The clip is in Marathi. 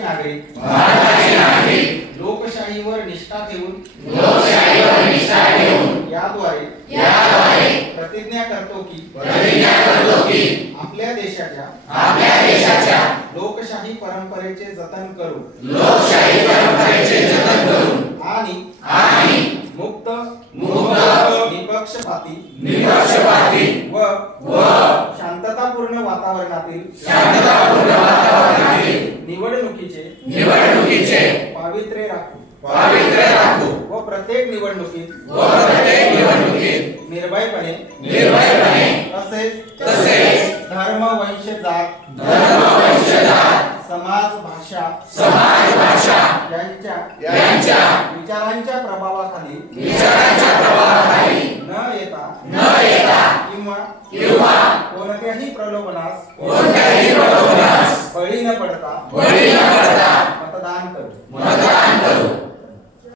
नागरिक लोकशाहीवर निष्ठा ठेवून याद्वारे प्रतिज्ञा करतो की आपल्या देशाच्या लोकशाही परंपरेचे जतन करू आणि मुक्त निपक्षपाती व शांततापूर्ण वातावरणातील निवडणुकीचे पावित्र्य राखू व प्रत्येक निवडणुकीत निर्भयपणे तसेच धर्म वंश जात समाज भाषा यांच्या विचारांच्या प्रभावाखाली न येता किंवा कोणत्याही प्रलोभनास बळी न पडता मतदान करू।